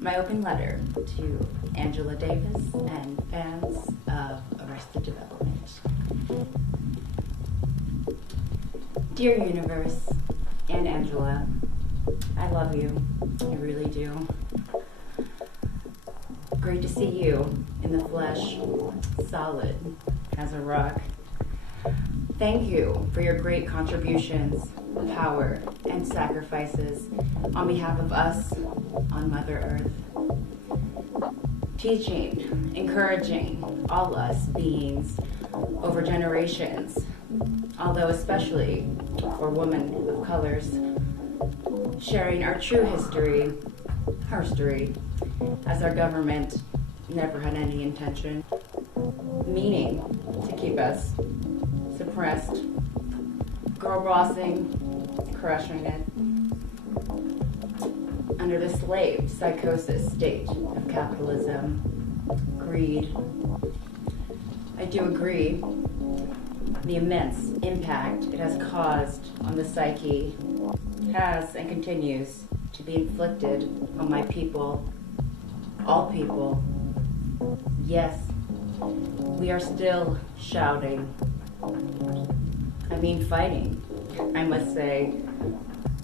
My open letter to Angela Davis and fans of Arrested Development. Dear Universe and Angela, I love you. I really do. Great to see you in the flesh, solid as a rock. Thank you for your great contributions, power, and sacrifices on behalf of us on Mother Earth. Teaching, encouraging all us beings over generations, although especially for women of colors, sharing our true history, HERSTOry, as our government never had any intention, meaning to keep us suppressed, girl bossing, crushing it, under the slave psychosis state of capitalism, greed. I do agree the immense impact it has caused on the psyche has and continues to be inflicted on my people, all people. Yes, we are still shouting. I mean fighting, I must say.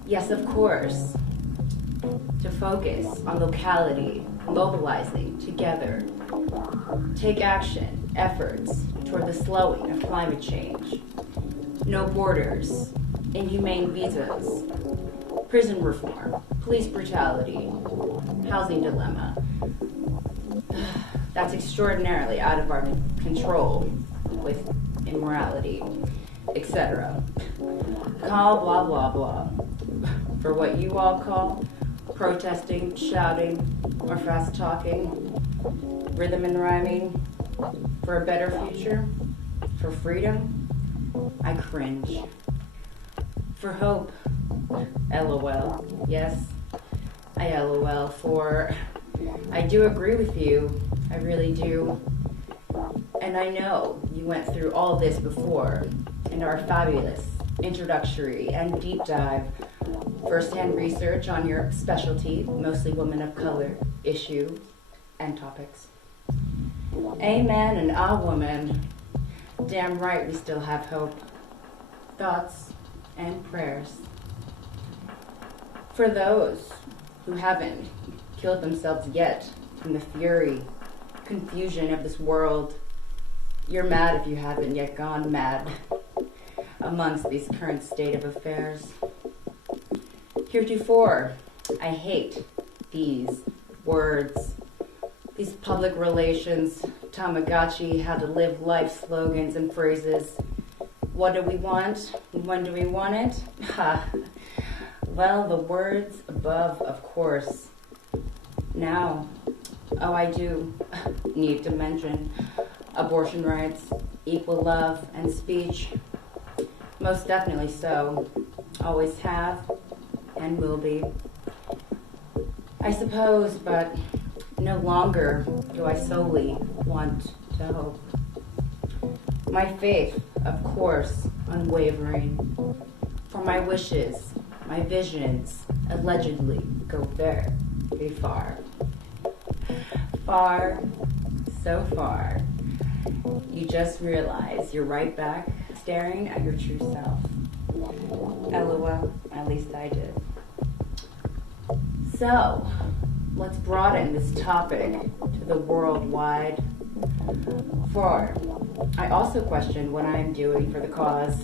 Yes, of course. To focus on locality, mobilizing together. Take action, efforts toward the slowing of climate change. No borders, inhumane visas, prison reform, police brutality, housing dilemma. That's extraordinarily out of our control with immorality, etc. Call blah blah blah for what you all call protesting, shouting, or fast talking, rhythm and rhyming for a better future, for freedom. I cringe. For hope, LOL. Yes, I LOL. For I do agree with you, I really do. And I know you went through all this before and our fabulous introductory and deep dive first-hand research on your specialty, mostly women of color, issue and topics. Amen and ah woman. Damn right we still have hope, thoughts, and prayers. For those who haven't killed themselves yet from the fury, confusion of this world, you're mad if you haven't yet gone mad amongst these current state of affairs. Heretofore, I hate these words, these public relations, Tamagotchi, how to live life slogans and phrases. What do we want? When do we want it? Ha. Well, the words above, of course. Now, oh, I do need to mention abortion rights, equal love, and speech. Most definitely so. Always have and will be. I suppose, but no longer do I solely want to hope. My faith, of course, unwavering. For my wishes, my visions, allegedly go very far. Far, so far. You just realize you're right back staring at your true self. LOL, at least I did. So, let's broaden this topic to the worldwide. For I also question what I am doing for the cause.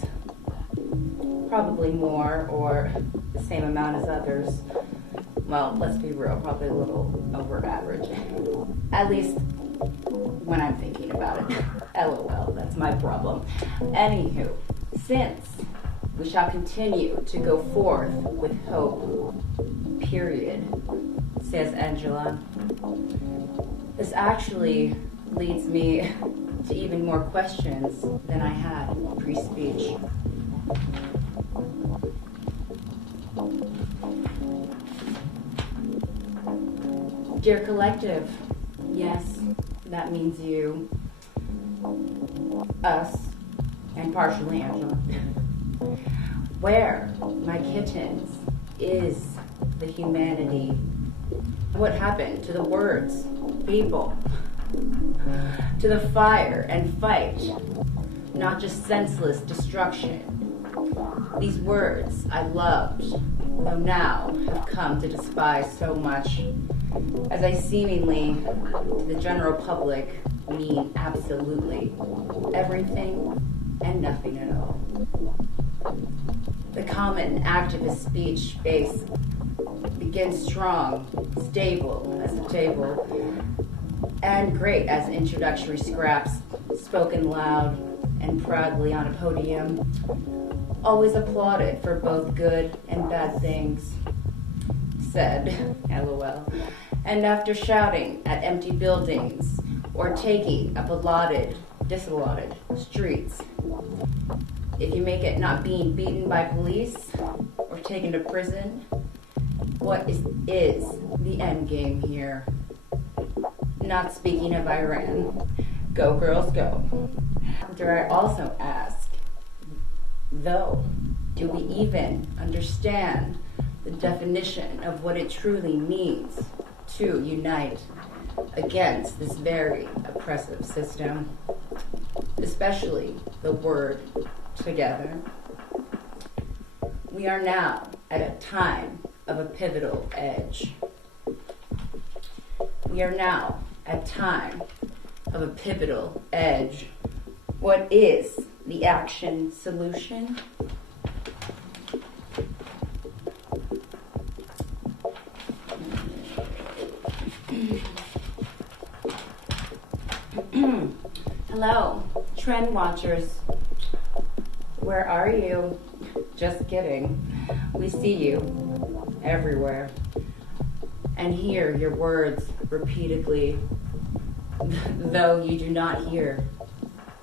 Probably more or the same amount as others. Well, let's be real, probably a little over average. At least when I'm thinking about it. LOL, that's my problem. Anywho, since we shall continue to go forth with hope, period, says Angela, this actually leads me to even more questions than I had pre-speech. Dear collective, yes, that means you, us, and partially Angela. Where, my kittens, is the humanity? What happened to the words, people, to the fire and fight, not just senseless destruction? These words I loved, though now have come to despise so much, as I seemingly, to the general public, mean absolutely everything and nothing at all. The common activist speech base begins strong, stable as the table, and great as introductory scraps, spoken loud and proudly on a podium, always applauded for both good and bad things said, LOL, and after shouting at empty buildings or taking up allotted, disallotted streets, if you make it not being beaten by police or taken to prison, what is the end game here? Not speaking of Iran. Go girls go. Dare I also ask, though, do we even understand the definition of what it truly means to unite against this very oppressive system, especially the word together? We are now at a time of a pivotal edge. We are now at time of a pivotal edge. What is the action solution? Hello, trend watchers. Where are you? Just kidding. We see you everywhere and hear your words repeatedly, though you do not hear,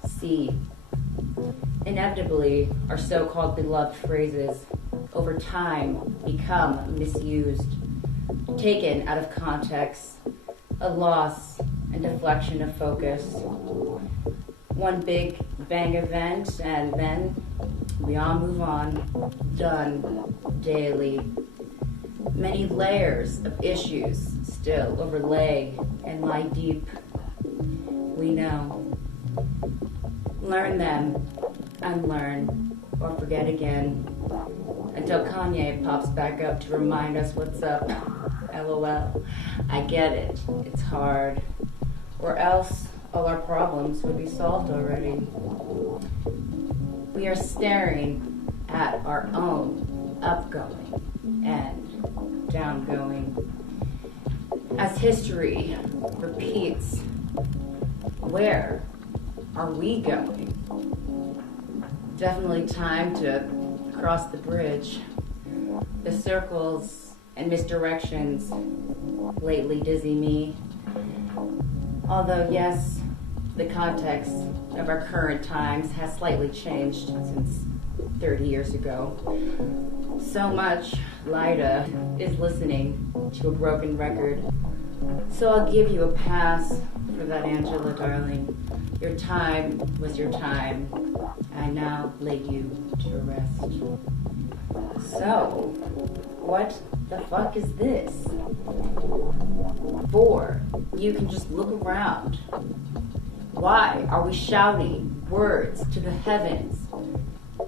see. Inevitably, our so-called beloved phrases over time become misused, taken out of context, a loss and deflection of focus. One big bang event and then we all move on, done daily. Many layers of issues still overlay and lie deep. We know. Learn them, unlearn, or forget again, until Kanye pops back up to remind us what's up. LOL. I get it. It's hard. Or else all our problems would be solved already. We are staring at our own upgoing and downgoing. As history repeats, where are we going? Definitely time to cross the bridge. The circles and misdirections lately dizzy me. Although, yes, the context of our current times has slightly changed since 30 years ago. So much Lida is listening to a broken record. So I'll give you a pass for that, Angela, darling. Your time was your time. I now lay you to rest. So, what the fuck is this? For you can just look around. Why are we shouting words to the heavens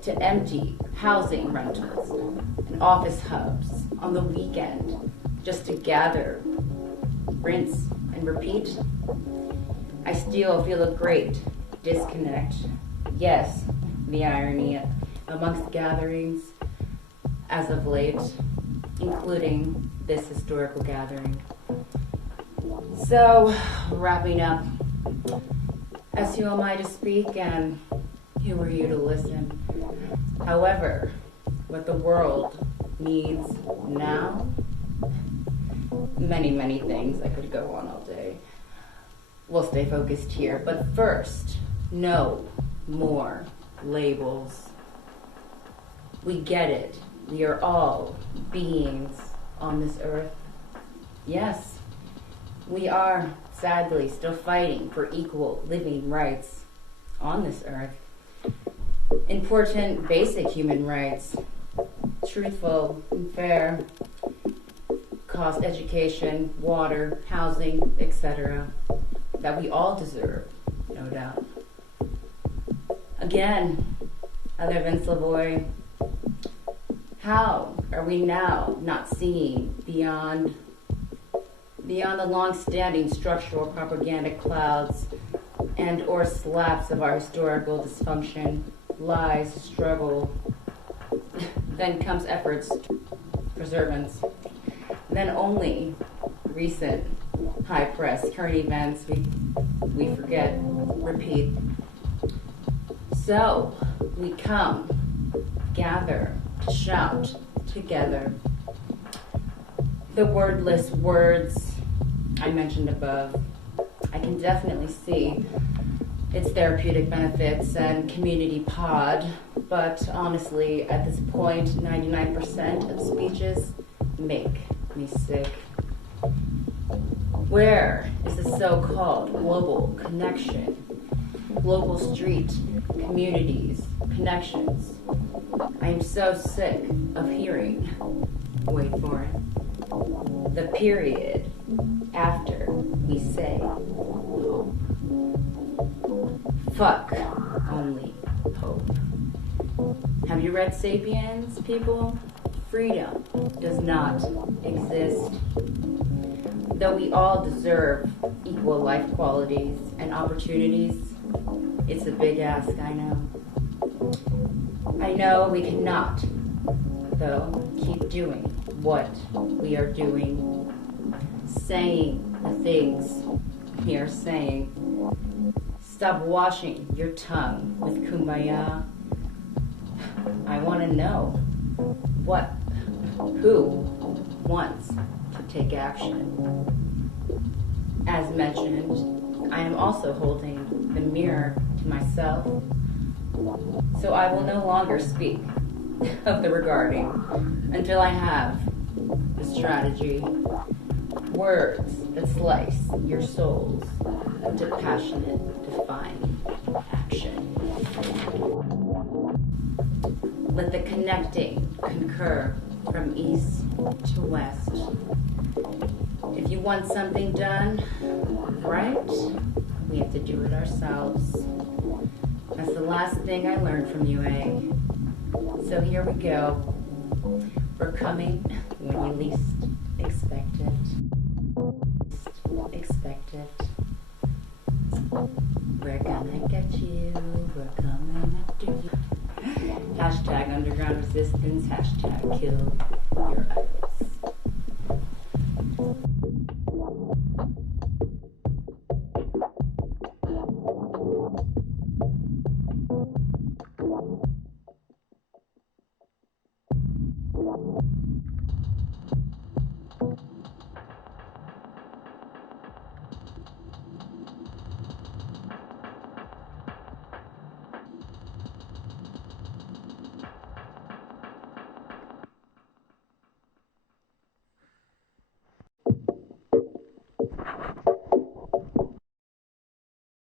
to empty housing rentals and office hubs on the weekend just to gather, rinse, and repeat? I still feel a great disconnect. Yes, the irony amongst gatherings as of late, including this historical gathering. So, wrapping up, as who am I to speak and who are you to listen? However, what the world needs now, many, many things. I could go on all day. We'll stay focused here, but first, no more labels. We get it. We are all beings on this earth. Yes, we are sadly still fighting for equal living rights on this earth. Important basic human rights, truthful and fair, cost education, water, housing, etc., that we all deserve, no doubt. Again, other than Savoy, how are we now not seeing beyond the long-standing structural propaganda clouds and or slaps of our historical dysfunction, lies, struggle? Then comes efforts to preservance. Then only recent high press, current events we forget, repeat. So we come, gather, shout together. The wordless words I mentioned above, I can definitely see its therapeutic benefits and community pod, but honestly, at this point, 99% of speeches make me sick. Where is the so-called global connection? Global street, communities, connections. I am so sick of hearing, wait for it, the period after we say hope. Fuck only hope. Have you read Sapiens, people? Freedom does not exist. Though we all deserve equal life qualities and opportunities, it's a big ask, I know. I know we cannot, though, keep doing what we are doing, saying the things we are saying. Stop washing your tongue with kumbaya. I want to know who wants to take action. As mentioned, I am also holding the mirror to myself, so I will no longer speak of the regarding until I have the strategy, words that slice your souls into passionate, defining action. Let the connecting concur from east to west. If you want something done right, we have to do it ourselves. That's the last thing I learned from UA. So here we go. We're coming when you least expect it. Expect it. We're gonna get you. We're coming after you. Hashtag underground resistance. Hashtag kill your idols.